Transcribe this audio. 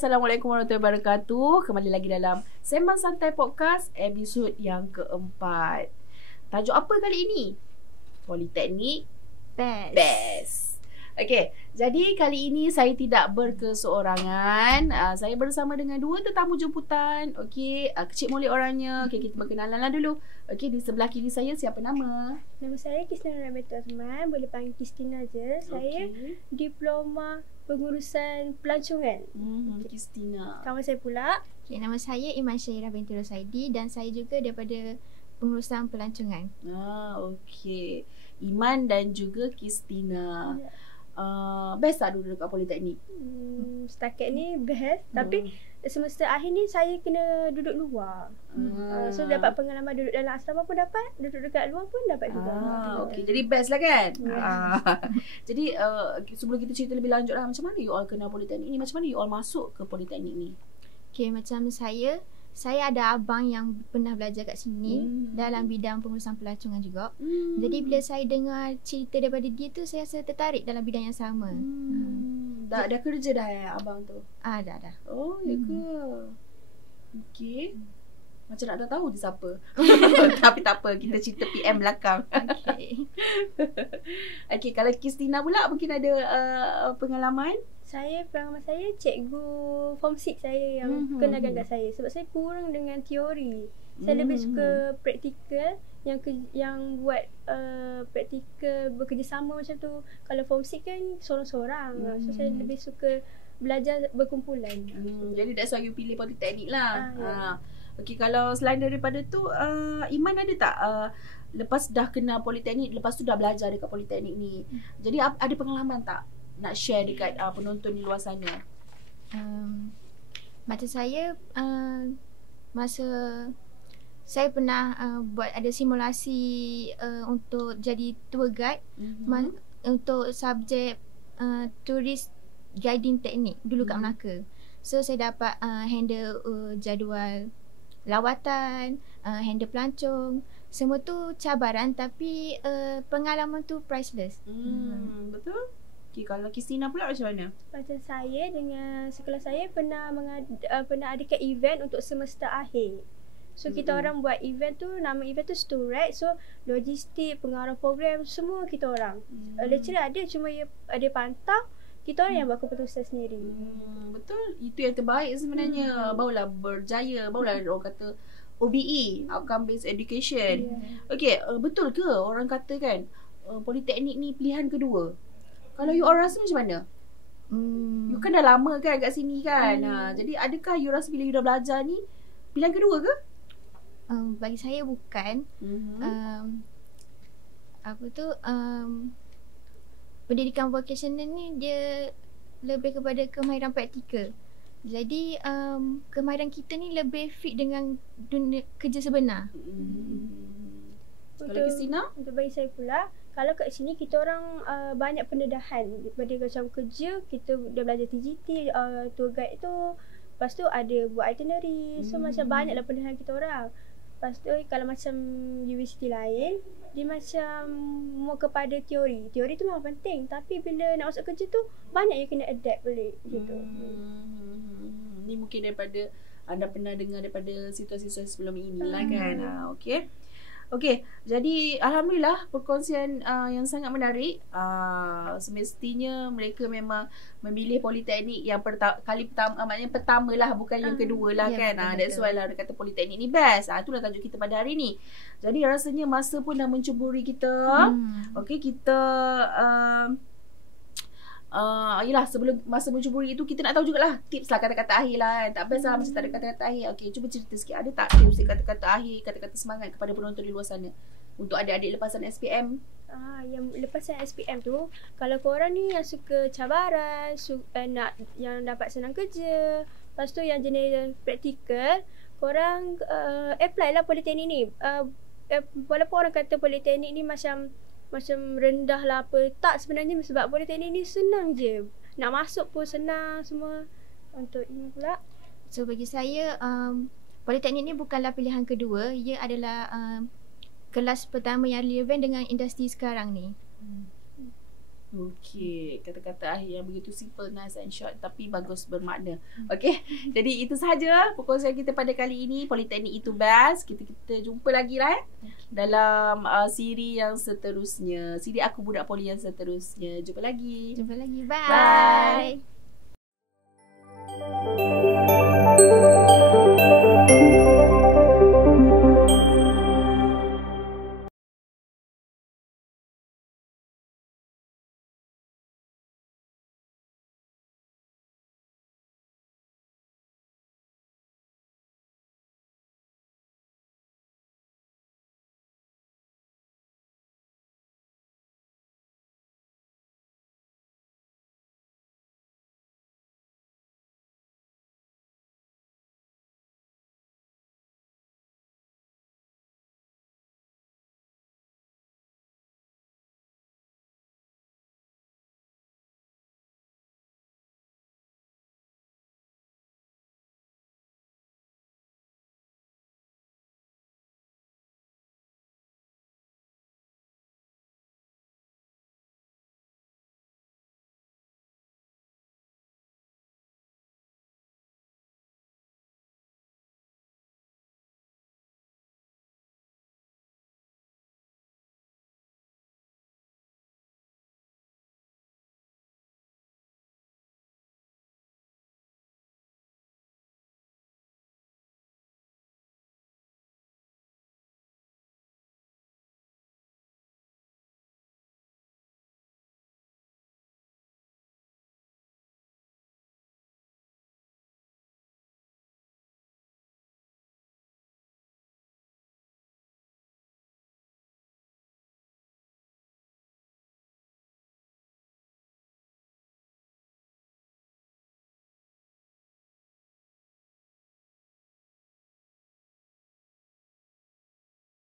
Assalamualaikum warahmatullahi wabarakatuh. Kembali lagi dalam Sembang Santai Podcast episod yang keempat. Tajuk apa kali ini? Politeknik Best. Okey, jadi kali ini saya tidak berkeseorangan. Saya bersama dengan dua tetamu jemputan. Okey, kecil molek orangnya. Okey, kita berkenalan lah dulu. Okey, di sebelah kiri saya siapa nama? Nama saya Kristina Rabiatul Azman. Boleh panggil Kristina je. Saya diploma pengurusan pelancongan. Kristina. Kawan saya pula. Okay, nama saya Iman Syairah binti Rosaidi dan saya juga daripada pengurusan pelancongan. Okey. Iman dan juga Kristina. Best tak dulu dekat Politeknik? Setakat ni best. Tapi semester akhir ni saya kena duduk luar. So dapat pengalaman duduk dalam asrama pun dapat. Duduk dekat luar pun dapat juga. Okey, jadi best lah kan? Jadi sebelum kita cerita lebih lanjut lah, macam mana you all kenal Politeknik ni? Macam mana you all masuk ke Politeknik ni? Okay, macam saya ada abang yang pernah belajar kat sini dalam bidang pengurusan pelancongan juga. Jadi bila saya dengar cerita daripada dia tu, saya rasa tertarik dalam bidang yang sama. Dah kerja dah abang tu? Dah. Oh, ya ke? Okey. Macam nak tahu dia siapa. Tapi tak apa, kita cerita PM belakang. Okey, kalau Kristina pula mungkin ada pengalaman? Pengalaman saya cikgu form 6 saya yang kenalkan kat saya. Sebab saya kurang dengan teori. Saya lebih suka praktikal yang buat praktikal bekerjasama macam tu. Kalau form 6 kan sorang-sorang. So saya lebih suka belajar berkumpulan. Jadi that's why you pilih Politeknik lah. Okey, kalau selain daripada tu Iman ada tak lepas dah kenal Politeknik, lepas tu dah belajar dekat Politeknik ni, jadi ada pengalaman tak nak share dekat penonton di luar sana? Macam saya masa saya pernah buat ada simulasi untuk jadi tour guide untuk subjek tourist guiding teknik dulu kat Melaka. So saya dapat handle jadual lawatan, handle pelancong. Semua tu cabaran tapi pengalaman tu priceless. Betul. Okay, kalau Kristina pula macam mana? Macam saya dengan sekelas saya pernah adakan event untuk semester akhir. So kita orang buat event tu, nama event tu Sturek. So logistik, pengarah program, semua kita orang. Lecturer ada, cuma dia pantau. Kita orang yang buat keputusan sendiri. Betul. Itu yang terbaik sebenarnya. Barulah berjaya. Barulah orang kata OBE, Outcome Based Education. Okey, betul ke orang kata kan Politeknik ni pilihan kedua? Kalau you all rasa macam mana? You kan dah lama kan kat sini kan. Jadi adakah you rasa bila you dah belajar ni pilihan kedua ke? Bagi saya bukan. Pendidikan vocational ni dia lebih kepada kemahiran praktikal. Jadi kemahiran kita ni lebih fit dengan dunia kerja sebenar. Kalau Kristina? Untuk bagi saya pula, kalau kat sini kita orang banyak pendedahan daripada macam kerja. Kita dah belajar TGT, tour guide tu. Lepas tu ada buat itinerary. So macam banyaklah pendedahan kita orang. Lepas tu kalau macam universiti lain, dia macam more kepada teori. Teori tu memang penting, tapi bila nak masuk kerja tu banyak yang kena adapt balik gitu. Ni mungkin daripada anda pernah dengar daripada situasi-situasi sebelum inilah kan. Okey, jadi alhamdulillah perkongsian yang sangat menarik. Semestinya mereka memang memilih Politeknik yang kali pertama, maknanya pertama lah, bukan yang kedua lah kan. That's why lah dia kata Politeknik ni best. Itulah tajuk kita pada hari ni. Jadi rasanya masa pun dah mencuburi kita. Okey, kita yelah, sebelum masa mencuburi itu kita nak tahu jugalah tips lah, kata-kata akhir lah kan. Tak best lah macam tak ada kata-kata akhir. Okey, cuba cerita sikit, ada tak tips kata-kata akhir, kata-kata semangat kepada penonton di luar sana untuk adik-adik lepasan SPM? Yang lepasan SPM tu, kalau korang ni yang suka cabaran, nak yang dapat senang kerja, lepas tu yang jenis praktikal, korang apply lah Politeknik ni. Walaupun orang kata Politeknik ni macam rendah lah apa, tak, sebenarnya sebab Politeknik ni senang je. Nak masuk pun senang semua. Untuk ini pula, so bagi saya Politeknik ni bukanlah pilihan kedua. Ia adalah kelas pertama yang relevan dengan industri sekarang ni. Okey, kata-kata akhir yang begitu simple, nice and short tapi bagus bermakna. Okey, jadi itu sahaja perkongsian kita pada kali ini. Politeknik itu best. Kita jumpa lagi lah dalam siri yang seterusnya. Siri Aku Budak Poli yang seterusnya. Jumpa lagi. Jumpa lagi. Bye. Bye.